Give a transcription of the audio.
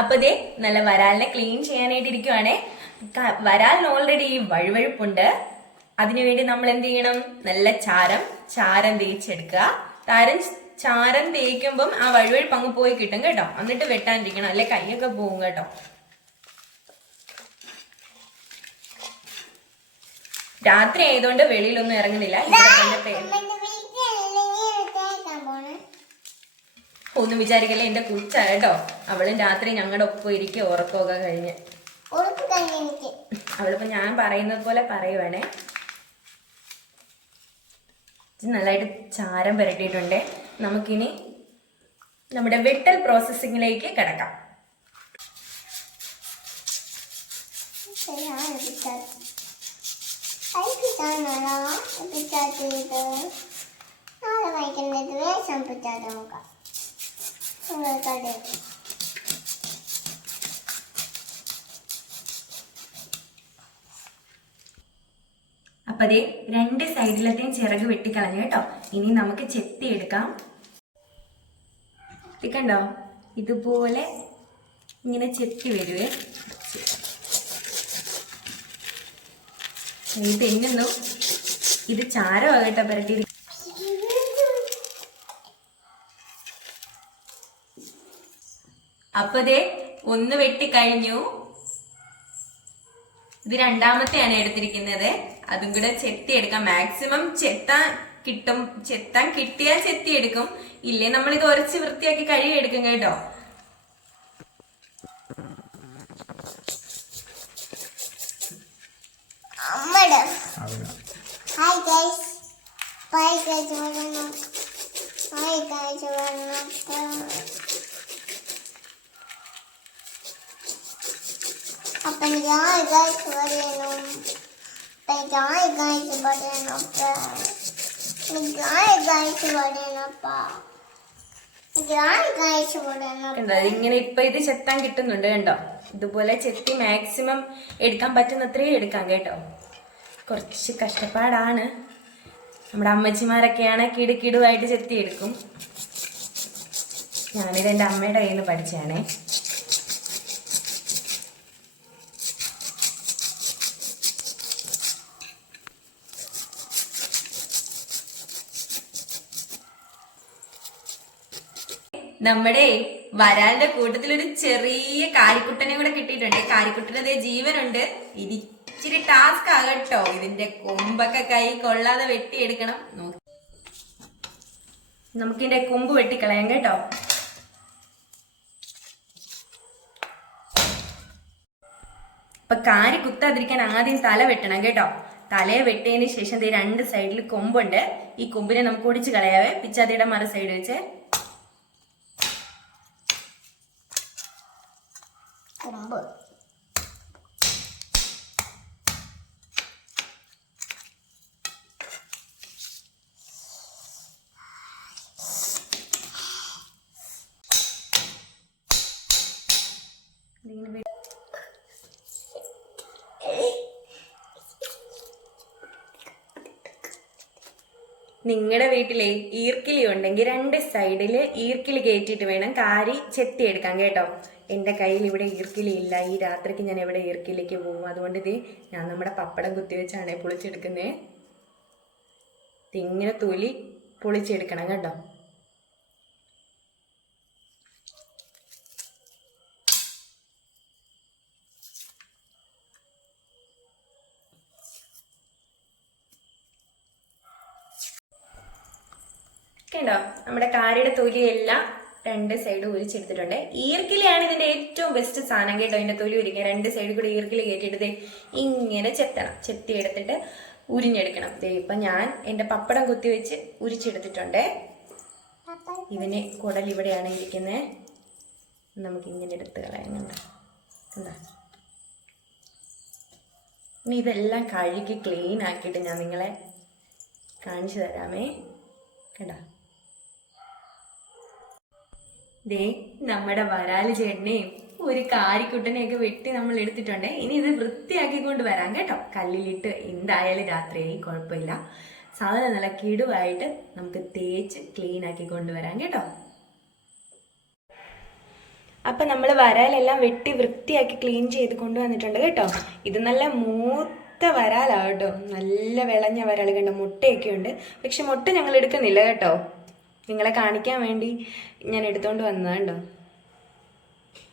അപ്പൊ ദേ നല്ല വരാലിനെ ക്ലീൻ ചെയ്യാനായിട്ട് ഇരിക്കുവാണേ. വരാലിന് ഓൾറെഡി ഈ വഴുവഴുപ്പുണ്ട്. അതിനുവേണ്ടി നമ്മൾ എന്ത് ചെയ്യണം? നല്ല ചാരം തേച്ചെടുക്കുക. ചാരം തേക്കുമ്പം ആ വഴുവഴുപ്പ് അങ്ങ് പോയി കിട്ടും കേട്ടോ. എന്നിട്ട് വെട്ടാനിരിക്കണം, അല്ലെ കൈയൊക്കെ പോവും കേട്ടോ. രാത്രി ആയതുകൊണ്ട് വെളിയിലൊന്നും ഇറങ്ങുന്നില്ല. ഒന്നും വിചാരിക്കല്ലേ, എന്റെ കുച്ച കേട്ടോ. അവളും രാത്രി ഞങ്ങളുടെ ഒപ്പം ഇരിക്കുക, ഉറക്കമൊക്കെ കഴിഞ്ഞ്. അവളിപ്പോ ഞാൻ പറയുന്നത് പോലെ പറയുവാണേ. നല്ലതായിട്ട് ചാരം പുരട്ടിയിട്ടുണ്ട്. നമുക്കിനി നമ്മുടെ വെട്ടൽ പ്രോസസ്സിങ്ങിലേക്ക് കിടക്കാം. അപ്പൊ അതേ രണ്ട് സൈഡിലത്തെയും ചിറക് വെട്ടിക്കളഞ്ഞു കേട്ടോ. ഇനി നമുക്ക് ചെത്തിയെടുക്കാം. കണ്ടോ, ഇതുപോലെ ഇങ്ങനെ ചെത്തി വരുവേ. ഈ തെങ്ങുന്നു, ഇത് ചാരമാകട്ടെ പുരട്ടി. അപ്പൊ ദേ ഒന്ന് വെട്ടിക്കഴിഞ്ഞു. ഇത് രണ്ടാമത്തെയാണ് എടുത്തിരിക്കുന്നത്. അതും കൂടെ ചെത്തി എടുക്കാം. മാക്സിമം ചെത്താൻ കിട്ടിയാൽ ചെത്തി എടുക്കും. ഇല്ലേ നമ്മൾ ഇത് ഉരച്ച് വൃത്തിയാക്കി കഴുകി എടുക്കും കേട്ടോ. ഇങ്ങനെ ഇപ്പൊ ഇത് ചെത്താൻ കിട്ടുന്നുണ്ട് കണ്ടോ. ഇതുപോലെ ചെത്തി മാക്സിമം എടുക്കാൻ പറ്റുന്നത്രയും എടുക്കാം കേട്ടോ. കുറച്ച് കഷ്ടപ്പാടാണ്. നമ്മുടെ അമ്മച്ചിമാരൊക്കെയാണ് കിടുകിടുവായിട്ട് ചെത്തി എടുക്കും. ഞാനിത് എൻ്റെ അമ്മയുടെ കയ്യിൽ നിന്ന് പഠിച്ചാണേ. നമ്മുടെ വരാലിന്റെ കൂട്ടത്തിൽ ഒരു ചെറിയ കാരിക്കുട്ടനെ കൂടെ കിട്ടിയിട്ടുണ്ട്. കാരിക്കുട്ടന് അതേ ജീവനുണ്ട്. ഇച്ചിരി ടാസ്ക് ആകട്ടോ. ഇതിന്റെ കൊമ്പൊക്കെ കൈ കൊള്ളാതെ വെട്ടിയെടുക്കണം. നമുക്കിതിന്റെ കൊമ്പ് വെട്ടിക്കളയാം കേട്ടോ. അപ്പൊ കാരി കുത്താതിരിക്കാൻ ആദ്യം തല വെട്ടണം കേട്ടോ. തലയെ വെട്ടിയതിന് ശേഷം രണ്ട് സൈഡിൽ കൊമ്പുണ്ട്. ഈ കൊമ്പിനെ നമുക്ക് ഒടിച്ച് കളയാവേ. പിച്ചാത്തിയുടെ മറു സൈഡ് വെച്ച് കൊമ്പ് നിങ്ങളുടെ വീട്ടിലെ ഈർക്കിലി ഉണ്ടെങ്കിൽ രണ്ട് സൈഡില് ഈർക്കിലി കയറ്റിയിട്ട് വേണം കാരി ചെത്തിയെടുക്കാൻ കേട്ടോ. എൻ്റെ കയ്യിൽ ഇവിടെ ഈർക്കിലി ഇല്ല. ഈ രാത്രിക്ക് ഞാൻ എവിടെ ഈർക്കിലേക്ക് പോകും. അതുകൊണ്ട് ഇത് ഞാൻ നമ്മുടെ പപ്പടം കുത്തിവെച്ചാണ് പൊളിച്ചെടുക്കുന്നത്. ഇങ്ങനെ തൊലി പൊളിച്ചെടുക്കണം കേട്ടോ. കണ്ടോ, നമ്മുടെ കാരിയുടെ തൊലിയെല്ലാം രണ്ട് സൈഡ് ഉരിച്ചെടുത്തിട്ടുണ്ട്. ഈർക്കിലിയാണ് ഇതിന്റെ ഏറ്റവും ബെസ്റ്റ് സാധനം കേട്ടോ. ഇതിന്റെ തൊലി ഉരിക്കാൻ രണ്ട് സൈഡിൽ കൂടെ ഈർക്കിലി കയറ്റിയിട്ട് ഇങ്ങനെ ചെത്തണം. ചെത്തി എടുത്തിട്ട് ഉരിഞ്ഞെടുക്കണം. ഇപ്പൊ ഞാൻ എന്റെ പപ്പടം കുത്തി വെച്ച് ഉരിച്ചെടുത്തിട്ടുണ്ട്. ഇവന് കുടൽ ഇവിടെയാണ് ഇരിക്കുന്നത്. നമുക്ക് ഇങ്ങനെ എടുത്ത് കളയാനുണ്ട്. എന്താ, ഇനി ഇതെല്ലാം കഴുകി ക്ലീൻ ആക്കിയിട്ട് ഞാൻ നിങ്ങളെ കാണിച്ചു തരാമേ. കണ്ടോ, ദേ നമ്മുടെ വരാല് ചേട്ടനെയും ഒരു കാരിക്കുട്ടനെയൊക്കെ വെട്ടി നമ്മൾ എടുത്തിട്ടുണ്ട്. ഇനി ഇത് വൃത്തിയാക്കിക്കൊണ്ട് വരാം കേട്ടോ. കല്ലിലിട്ട് എന്തായാലും രാത്രിയായി കുഴപ്പമില്ല. സാധനം നല്ല കിടുവായിട്ട് നമുക്ക് തേച്ച് ക്ലീൻ ആക്കി കൊണ്ടുവരാം കേട്ടോ. അപ്പം നമ്മൾ വരാലെല്ലാം വെട്ടി വൃത്തിയാക്കി ക്ലീൻ ചെയ്ത് കൊണ്ടുവന്നിട്ടുണ്ട് കേട്ടോ. ഇത് നല്ല മൂത്ത വരാലാണ് കേട്ടോ, നല്ല വിളഞ്ഞ വരാൽ കണ്ടോ, മുട്ടയൊക്കെ ഉണ്ട്. പക്ഷെ മുട്ട ഞങ്ങൾ എടുക്കുന്നില്ല കേട്ടോ, നിങ്ങളെ കാണിക്കാൻ വേണ്ടി ഞാൻ എടുത്തോണ്ട് വന്നതാണ് കേട്ടോ.